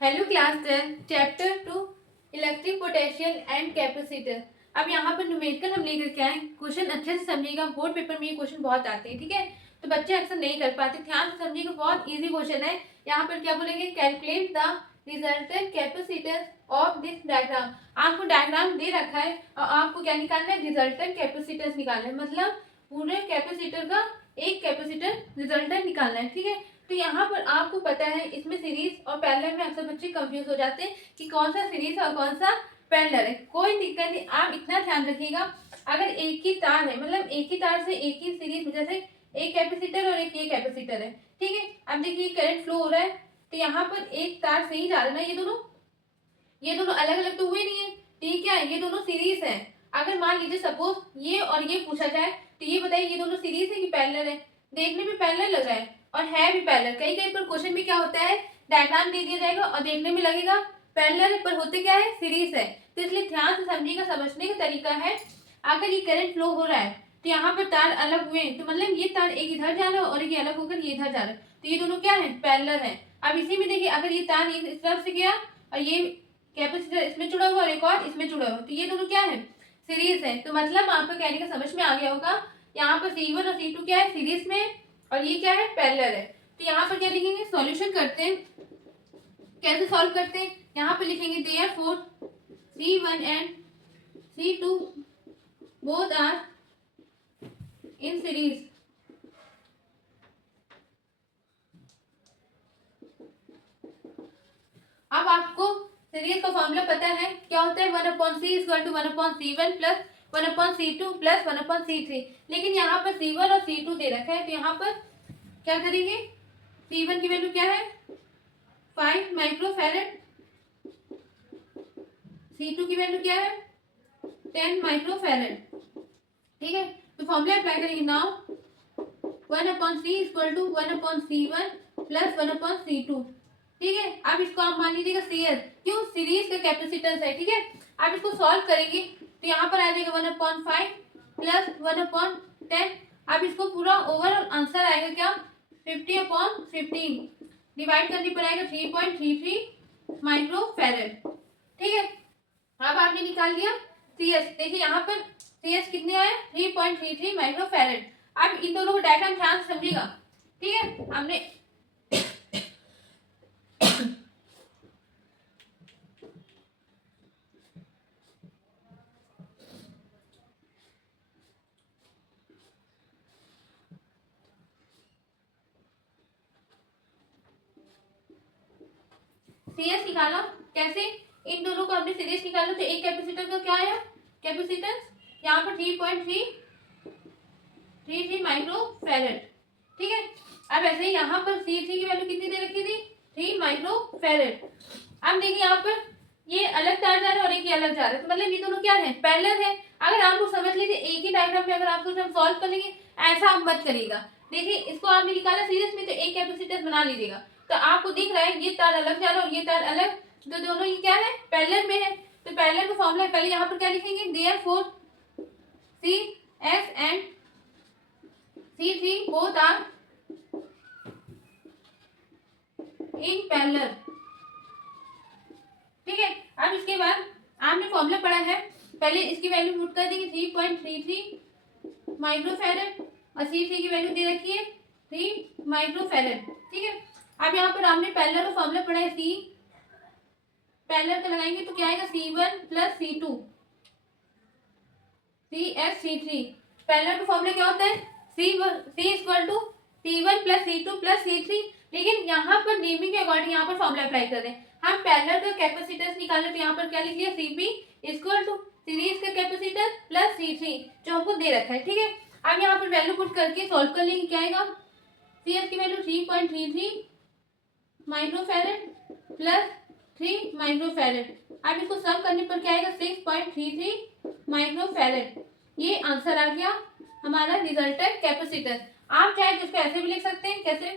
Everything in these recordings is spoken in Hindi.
Hello class 10 chapter 2 electric potential and capacitor. अब यहाँ पर न्यूमेरिकल हम लेकर के आए। क्वेश्चन अच्छे से समझिएगा, बोर्ड पेपर में ये क्वेश्चन बहुत आते हैं, ठीक है। तो बच्चे अक्सर नहीं कर पाते, ध्यान से समझिएगा, बहुत इजी क्वेश्चन है। यहाँ पर क्या बोलेंगे, calculate the resultant capacitor of this diagram. आपको डायग्राम दे रखा है और आपको क्या निकालना है, रिजल्टेंट कैपेसिटर निकालना है, मतलब पूरे कैपेसिटर का एक कैपेसिटर रिजल्टेंट निकालना है, ठीक है। तो यहाँ पर आपको पता है इसमें सीरीज और पैरेलल में अक्सर बच्चे कंफ्यूज हो जाते हैं कि कौन सा सीरीज और कौन सा पैरेलल है। कोई दिक्कत नहीं, आप इतना ध्यान रखिएगा, अगर एक ही तार है, मतलब एक ही तार से एक ही सीरीज में, जैसे एक कैपेसिटर और एक ये कैपेसिटर है, ठीक है। अब देखिए करंट फ्लो हो रहा है, तो यहाँ पर एक तार से ही जा रहा है ना, ये दोनों अलग अलग तो हुए नहीं है, ठीक है, ये दोनों सीरीज है। अगर मान लीजिए सपोज ये और ये पूछा जाए, तो ये बताइए ये दोनों सीरीज है कि पैरेलल है। देखने में पैरेलल लग रहा है और है भी पैरेलल। कई कई पर क्वेश्चन में क्या होता है, डायग्राम दे दिया जाएगा और देखने में लगेगा पैरेलल, पर होते क्या है, सीरीज है। तो इसलिए ध्यान से समझिएगा, समझने का तरीका है, अगर ये करंट फ्लो हो रहा है तो यहाँ पर तार अलग हुए, तो मतलब ये तार एक इधर जा रहा है और एक अलग होकर ये इधर जा रहा है, तो ये दोनों क्या है, पैरेलल है। अब इसी में देखिए, अगर ये तार इस तरफ से गया और ये कैपेसिटर इसमें जुड़ा हुआ और एक और इसमें जुड़ा हुआ, तो ये दोनों क्या है, सीरीज है। तो मतलब आपको कहने का समझ में आ गया होगा, यहाँ पर C1 और C2 क्या है, सीरीज में, और ये क्या है, पैरेलल है। तो यहाँ पर क्या लिखेंगे, सॉल्यूशन करते हैं। कैसे सॉल्व करते हैं, यहाँ पर लिखेंगे therefore C1 and C2 both are in series. अब आपको सीरीज का फॉर्मूला पता है, क्या होता है, 1/c = 1/c1 plus 1/c2 plus 1/c3। लेकिन यहाँ पर C1 और C2 दे रखा है, तो यहाँ पर क्या करेंगे, C1 की वैल्यू क्या है, 5 माइक्रोफैरड, C2 की वैल्यू क्या है, 10 माइक्रोफैरड, ठीक है। तो फॉर्मूला अप्लाई करेंगे, now 1/c = 1/c1 plus 1/c2, ठीक है। अब इसको आप मान लीजिएगा CS, क्यों, सीरीज का कैपेसिटेंस है, ठीक है। अब इसको सॉल्व करेंगे तो यहाँ पर आ जाएगा 1/5 प्लस 1/10। अब इसको पूरा ओवरऑल आंसर आएगा क्या, 50/15, डिवाइड करने पर आएगा 3.33 माइक्रोफैरड, ठीक है। अब आपने निकाल लिया CS। देखिए यहाँ पर CS कितने आए, 3.33 माइक्रोफैरड। अब इन दोनों को डायग्राम ध्यान से समझिएगा, ठीक है। हमने सीएस निकाला, कैसे, इन दोनों को हमने सीरीज निकाला, तो एक कैपेसिटर का क्या आया, कैपेसिटेंस यहाँ पर 3.33 माइक्रोफैरड, ठीक है। अब ऐसे ही यहाँ पर C3 की वैल्यू कितनी दे रखी थी, 3 माइक्रोफैरड। अब देखिए यहाँ पर ये अलग तार जा रहा है और एक ये अलग जा रहा है, तो मतलब ये दोनों क्या है, पैरेलल है। अगर आप लोग समझ लीजिए, एक ही डायग्राम में अगर आप लोग सॉल्व कर लेंगे, ऐसा आप मत करिएगा। देखिए इसको आपने निकाला सीरीज में, तो एक कैपेसिटर बना लीजिएगा, तो आपको दिख रहा है ये तार अलग जा रहा है और ये तार अलग, तो दोनों ये क्या है, पैरेलल में है। तो पैरेलल का फॉर्मूला है, पहले यहाँ पर क्या लिखेंगे, therefore CS and C3 both are in parallel, ठीक है। अब इसके बाद आपने फॉर्मूला पढ़ा है, पहले इसकी वैल्यू पुट कर देंगे 3.33 माइक्रोफैरड और C3 की वैल्यू दे रखी है 3 माइक्रोफैरड, ठीक है। अब यहाँ पर हमने पैरेलल का फॉर्मूला पढ़ा है, C पैरेलल का लगाएंगे तो क्या आएगा, C1 plus C2 CSC3। Parallel का फॉर्मूला क्या होता है, C = C1 plus C2 plus C3। लेकिन यहाँ पर नेमिंग के अकॉर्डिंग यहाँ पर फॉर्मूला अप्लाई कर रहे हैं। हम पैरेलल का कैपेसिटेंस निकाल रहे, तो यहाँ पर क्या लिख लिया, CP = सीरीज का कैपेसिटर प्लस C3 जो हमको दे रखा है, ठीक है। अब यहाँ पर वैल्यू पुट करके सॉल्व कर लेंगे, क्या आएगा, CS की वैल्यू 3.33 माइक्रोफैरड प्लस 3 माइक्रोफैरड। अब इसको सम करने पर क्या आएगा, 6.33 माइक्रोफैरड। ये आंसर आ गया हमारा रिजल्टेंट कैपेसिटर। आप चाहे तो इसको ऐसे भी लिख सकते हैं, कैसे,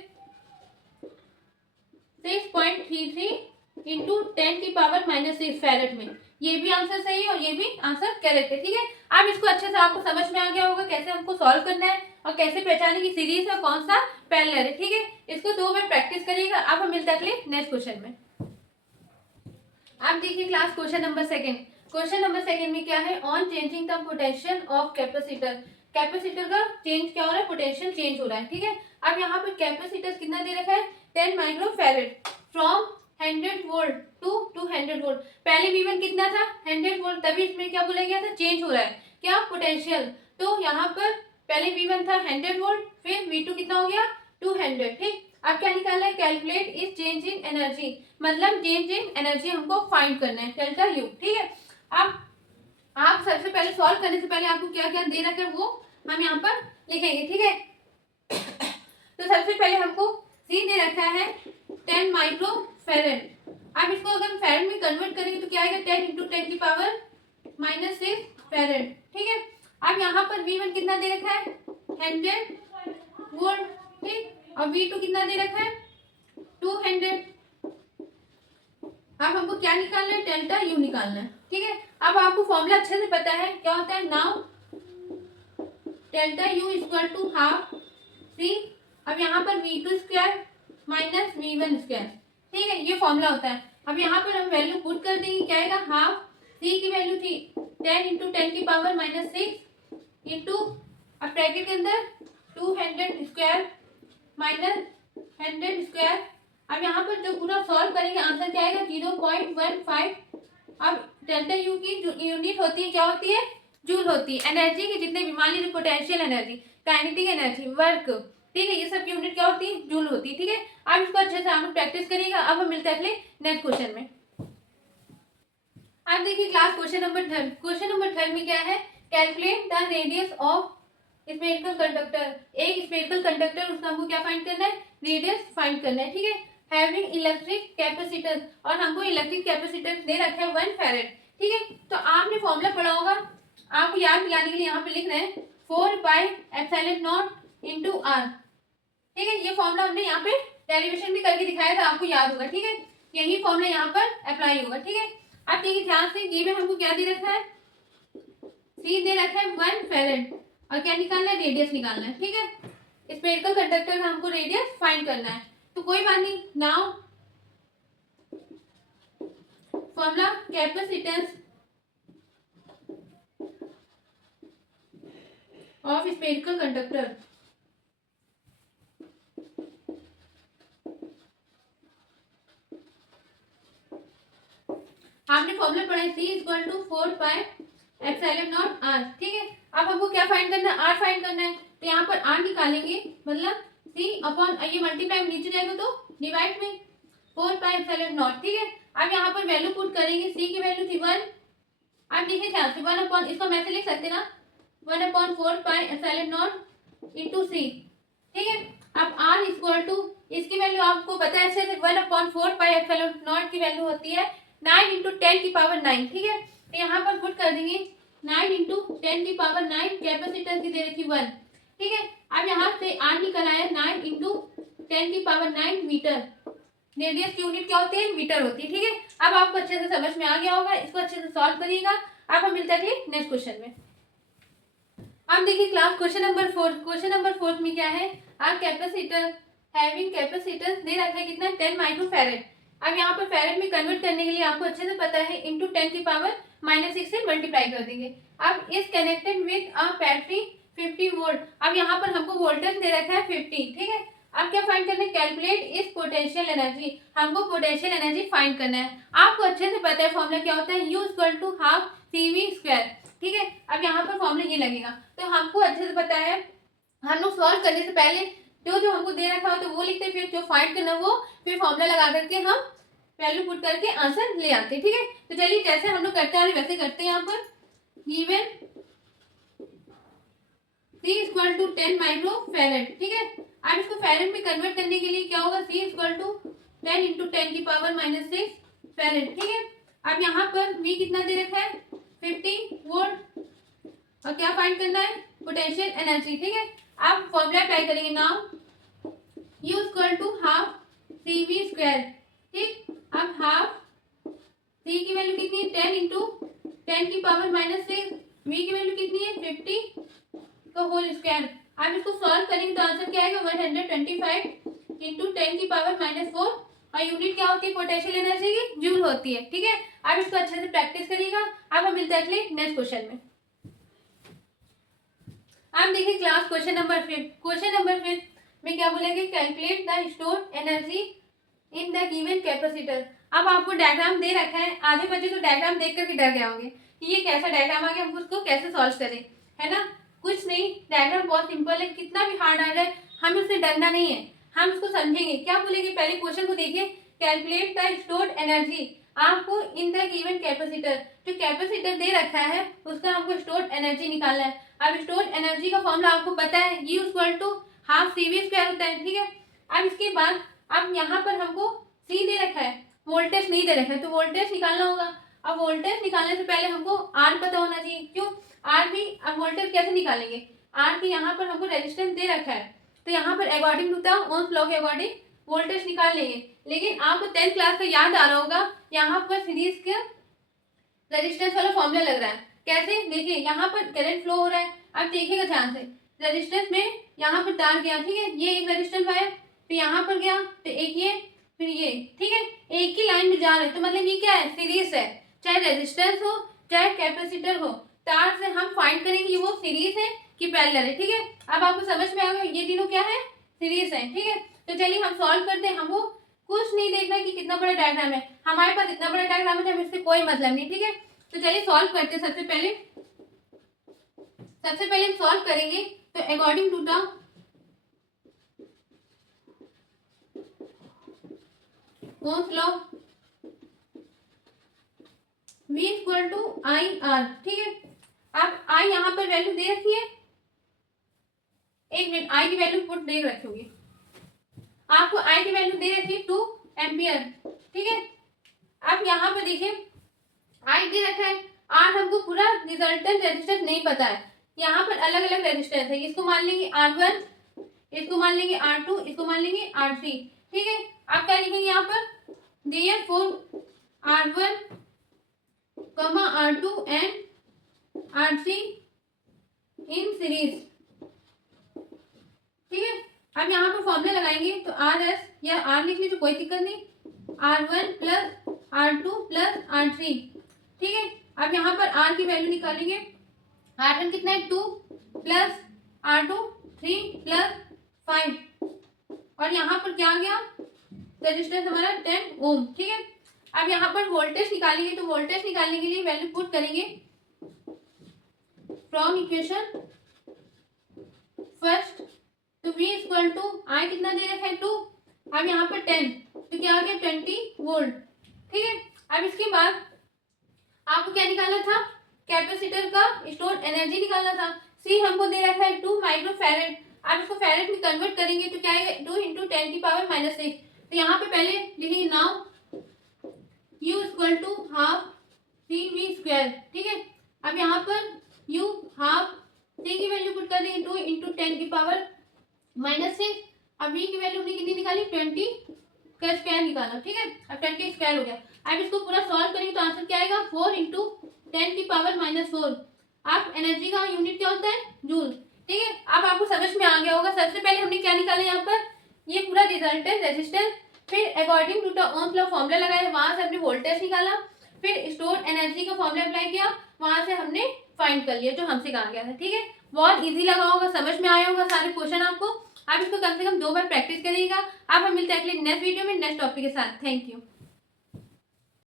6.33 इंटू 10⁻⁶ फैरेड में। ये भी आंसर सही है और ये भी आंसर करेक्ट है, ठीक है। अब इसको अच्छे से आपको समझ में आ गया होगा कैसे हमको सॉल्व करना है और कैसे पहचाने की सीरीज है कौन सा पैरेलल है, ठीक है। इसको 2 बार प्रैक्टिस करिएगा। अब हम मिलते हैं अगले नेक्स्ट क्वेश्चन में। आप देखिए class question number second. Question number second में क्या है, on changing the potential of capacitor. Capacitor का चेंज क्या हो रहा है, पोटेंशियल चेंज हो रहा है, ठीक है। अब यहाँ पर कैपेसिटर कितना दे रखा है, 10 microfarad from 100 volt to 200 volt. पहले V1 कितना था, 100 वोल्ट, तभी इसमें क्या बोला गया था, चेंज हो रहा है क्या, पोटेंशियल। तो यहाँ पर पहले V1 था 100 वोल्ट, फिर V2 कितना हो गया 200, ठीक। अब क्या निकालना है, calculate is change in energy, मतलब चेंज इन एनर्जी हमको फाइंड करना है, डेल्टा यू, ठीक है। अब आप सबसे पहले सॉल्व करने से पहले आपको क्या क्या दे रखा है वो हम यहाँ पर लिखेंगे, ठीक है। तो सबसे पहले हमको सी दे रखा है 10 माइक्रो फेरेड। अब इसको अगर फेरेड में कन्वर्ट करेंगे तो क्या आएगा, 10 इंटू 10 की पावर -6 फेरेड, ठीक है। अब यहाँ पर V1 कितना दे रखा है, 100 वोल्ट, ठीक। और V2 कितना दे रखा है, 200। अब हमको क्या निकालना है, डेल्टा यू निकालना है, ठीक है। अब आपको फॉर्मूला अच्छे से पता है क्या होता है, now delta U equal to half C, अब यहाँ पर V2 square minus V1 square, ठीक है, ये फॉर्मूला होता है। अब यहाँ पर हम वैल्यू पुट कर देंगे, क्या आएगा, हाफ सी की वैल्यू थी 10 इंटू 10 की पावर -6 इंटू, अब ब्रैकेट के अंदर 200 स्क्वायर माइनस 100 स्क्वायर। अब यहाँ पर जो पूरा सॉल्व करेंगे आंसर क्या आएगा, 0.15। अब डेल्टा यू की जो यूनिट होती है क्या होती है, जूल होती है। एनर्जी की जितने भी मान लीजिए potential energy, kinetic energy, work, ठीक है, ये सब यूनिट क्या होती है, जूल होती है, ठीक है। अब इसको अच्छे से आप लोग प्रैक्टिस करिएगा। अब हम मिलते हैं अगले नेक्स्ट क्वेश्चन में। अब देखिए class question number third. Question number third में क्या है, calculate the radius of spherical conductor. एक स्फेरिकल कंडक्टर, उसका हमको क्या फाइंड करना है, रेडियस फाइंड करना है, ठीक है। हैविंग इलेक्ट्रिक कैपेसिटर, और हमको इलेक्ट्रिक कैपेसिटर दे रखा है 1 फैरेड, ठीक है। तो आपने फॉर्मूला पढ़ा होगा, आपको याद दिलाने के लिए यहाँ पे लिख रहे हैं 4πε0 इंटू आर, ठीक है। ये फॉर्मूला हमने यहाँ पे डेरिवेशन भी करके दिखाया था, आपको याद होगा, ठीक है। यही फॉर्मूला यहाँ पर अप्लाई होगा, ठीक है। अब देखिए ध्यान से, गिवन हमको क्या दे रखा है, सी दे रखा है 1 फैरेड, और क्या निकालना है, रेडियस निकालना है, ठीक है। स्फेरिकल कंडक्टर का हमको रेडियस फाइंड करना है, तो कोई बात नहीं। Now formula capacitance of spherical conductor, आपने फॉर्मूला पढ़ा है C इक्वल टू 4πε0 r, ठीक है। अब हमको क्या फाइंड करना है, r फाइंड करना है, तो यहाँ पर r निकालेंगे, मतलब C अपॉन ये मल्टीप्लाई नीचे जाएगा तो डिवाइड में 4πε0, ठीक है। अब यहाँ पर वैल्यू पुट करेंगे, C की वैल्यू थी 1, अब देखिए ध्यान से 1 अपॉन, इसको मैं से लिख सकते ना, 1/4πε0 इंटू C, ठीक है। अब r इक्वल टू, इसकी वैल्यू आपको पता है अच्छे से, 1/4πε0 की वैल्यू होती है 9 इंटू 10 की पावर 9, ठीक है। तो यहाँ पर पुट कर देंगे 9 इंटू 10 की पावर 9, कैपेसिटेंस की दे रखी 1, ठीक है। अब यहाँ से r निकल आया 9 इंटू 10 की पावर 9 मीटर, रेडियस की यूनिट क्या होती है, मीटर होती है, ठीक है। अब आपको अच्छे से समझ में आ गया होगा, इसको अच्छे से सॉल्व करिएगा। अब हम मिलते हैं नेक्स्ट क्वेश्चन में। अब देखिए class question number 4। Question number 4 में क्या है, आर कैपेसिटर हैविंग कैपेसिटेंस दे रखा है कितना, 10 माइक्रोफैरेड। अब यहाँ पर फैरेड में कन्वर्ट करने के लिए आपको अच्छे से पता है, इंटू 10 की पावर -6 से मल्टीप्लाई कर देंगे। अब इस connected with a battery 50 volt. अब यहाँ पर हमको वोल्टेज दे रखा है 50, ठीक है। अब क्या फाइंड करना है, कैलकुलेट इस पोटेंशियल एनर्जी, हमको पोटेंशियल एनर्जी फाइंड करना है। आपको अच्छे से पता है फॉर्मूला क्या होता है, U equal to half CV square, ठीक है। अब यहाँ पर फॉर्मूला ये लगेगा, तो हमको अच्छे से पता है, हम लोग सॉल्व करने से पहले जो हमको दे रखा हो तो वो लिखते, फिर जो फाइंड करना वो फिर फॉर्मूला लगा करके हम वैल्यू पुट करके आंसर ले आते, ठीक है। तो चलिए जैसे हम लोग करते हैं वैसे करते हैं। यहाँ पर given C equal to 10 microfarad, ठीक है। अब इसको फैरेड में कन्वर्ट करने के लिए क्या होगा, C इक्वल टू 10 इंटू 10 की पावर -6 फैरेड, ठीक है। अब यहाँ पर V कितना दे रखा है, 50 वोल्ट, और क्या फाइंड करना है, पोटेंशियल एनर्जी, ठीक है। आप फॉर्मूला अप्लाई करेंगे, now U equal to half CV square, ठीक। अब हाफ C की वैल्यू कितनी है, 10 इंटू 10 की पावर -6, V की वैल्यू कितनी है, 50 का होल स्क्वायर। आप इसको सॉल्व करेंगे तो आंसर क्या आएगा, 125 इंटू 10 की पावर -4 और यूनिट क्या होती है पोटेंशियल एनर्जी की, जूल होती है। ठीक है, आप इसको अच्छे से प्रैक्टिस करिएगा। अब हम मिलते हैं अगले नेक्स्ट क्वेश्चन में। आप देखिए class question number 5। Question number 5 में क्या बोलेंगे, calculate the store energy in the given capacitor. अब आपको डायग्राम दे रखा है, आधे बच्चे तो डायग्राम देख करके डर गए होंगे कि ये कैसा डायग्राम आ गया, हम उसको कैसे सॉल्व करें, है ना। कुछ नहीं, डायग्राम बहुत सिंपल है, कितना भी हार्ड आ जाए हमें उससे डरना नहीं है, हम उसको समझेंगे। क्या बोलेंगे, पहले क्वेश्चन को देखिए, कैलकुलेट द स्टोर्ड एनर्जी। आपको इन द गिवन कैपेसिटर, जो कैपेसिटर दे रखा है उसका हमको स्टोर्ड एनर्जी निकालना है। अब स्टोर्ड एनर्जी का फॉर्मूला आपको पता है, U equal to half CV square होता है। ठीक है, अब इसके बाद अब यहाँ पर हमको C दे रखा है, वोल्टेज नहीं दे रखा है, तो वोल्टेज निकालना होगा। अब वोल्टेज निकालने से पहले हमको R पता होना चाहिए, क्यों, R भी, अब वोल्टेज कैसे निकालेंगे, R की यहाँ पर हमको रेजिस्टेंस दे रखा है, तो यहाँ पर according to the Ohm's law के अकॉर्डिंग वोल्टेज निकाल लेंगे। लेकिन आपको 10th क्लास का याद आ रहा होगा, यहाँ पर सीरीज के रेजिस्टेंस वाला फॉर्मूला लग रहा है। कैसे, देखिए यहाँ पर करंट फ्लो हो रहा है, अब देखिएगा ध्यान से, रेजिस्टेंस में यहाँ पर तार गया, ठीक है, ये एक रेजिस्टेंस वायर, फिर यहाँ पर गया, तो एक ये, फिर ये, ठीक है, एक ही लाइन में जा रहे हैं, तो मतलब ये क्या है, सीरीज है। चाहे रेजिस्टेंस हो चाहे कैपेसिटर हो, तार से हम फाइंड करेंगे वो सीरीज है कि पैरेलल है। ठीक है, अब आपको समझ में आ गया ये तीनों क्या है, सीरीज है। ठीक है, तो चलिए हम सॉल्व करते हैं। हमको कुछ नहीं देखना कि कितना बड़ा डायग्राम है, हमारे पास इतना बड़ा डायग्राम है, हमें इससे कोई मतलब नहीं। ठीक है, तो चलिए सॉल्व करते हैं। सबसे पहले हम सॉल्व करेंगे, तो according to the Ohm's law V equal to IR। ठीक है, अब I यहाँ पर वैल्यू दे रखी है, एक मिनट, I की वैल्यू पुट दे रखी होगी, आपको I की वैल्यू दे रखी है 2 एम्पियर। ठीक है, अब यहाँ पर देखिए I दे रखा है, R हमको पूरा रिजल्टेंट रेजिस्टेंस नहीं पता है, यहाँ पर अलग अलग रेजिस्टेंस है, इसको मान लेंगे R1, इसको मान लेंगे R2, इसको मान लेंगे R3। ठीक है, आप क्या लिखेंगे यहाँ पर, therefore R1, R2 and R3 in series. ठीक है, अब यहाँ पर फॉर्मूला लगाएंगे, तो RS या R लिख लीजिए, कोई दिक्कत नहीं, R1 plus R2 plus R3। ठीक है, अब यहाँ पर R की वैल्यू निकालेंगे, R1 कितना है 2 प्लस R2 3 प्लस 5, और यहाँ पर क्या आ गया, रेजिस्टेंस हमारा 10 ओम। ठीक है, अब यहाँ पर वोल्टेज निकालेंगे, तो वोल्टेज निकालने के लिए वैल्यू पुट करेंगे फ्रॉम इक्वेशन फर्स्ट, तो V इक्वल टू I कितना दे रखा है 2, अब यहाँ पर 10, तो क्या आ गया 20 वोल्ट। ठीक है, अब इसके बाद आपको क्या निकालना था, कैपेसिटर का स्टोर एनर्जी निकालना था। C हमको दे रखा है 2 माइक्रोफैरेड, अब इसको फैरेड में कन्वर्ट करेंगे, तो क्या आएगा 2 इंटू 10 की पावर -6। तो यहाँ पे पहले लिखेंगे now U equal to half CV square. ठीक है, अब यहाँ पर U हाफ C की वैल्यू पुट कर देंगे 2 इंटू 10 की पावर -6, अब V की वैल्यू हमने कितनी निकाली 20 का स्क्वायर निकाला। ठीक है, अब 20 स्क्वायर हो गया। अब इसको पूरा सॉल्व करेंगे तो आंसर क्या आएगा 4 इंटू 10 की पावर -4। आप एनर्जी का यूनिट क्या होता है, जूल। ठीक है, अब आपको समझ में आ गया होगा। सबसे पहले हमने क्या निकाला, यहाँ पर ये पूरा रिजल्टेंट रेजिस्टेंस, फिर according to the Ohm's law formula लगाया, वहां से हमने वोल्टेज निकाला, फिर स्टोर एनर्जी का फॉर्मूला अप्लाई किया, वहां से हमने फाइंड कर लिया जो हमसे कहा गया था। ठीक है, बहुत इजी लगा होगा, समझ में आया होगा सारे क्वेश्चन आपको। आप इसको कम से कम 2 बार प्रैक्टिस करिएगा। अब हम मिलते हैं अगले नेक्स्ट वीडियो में नेक्स्ट टॉपिक के साथ। Thank you.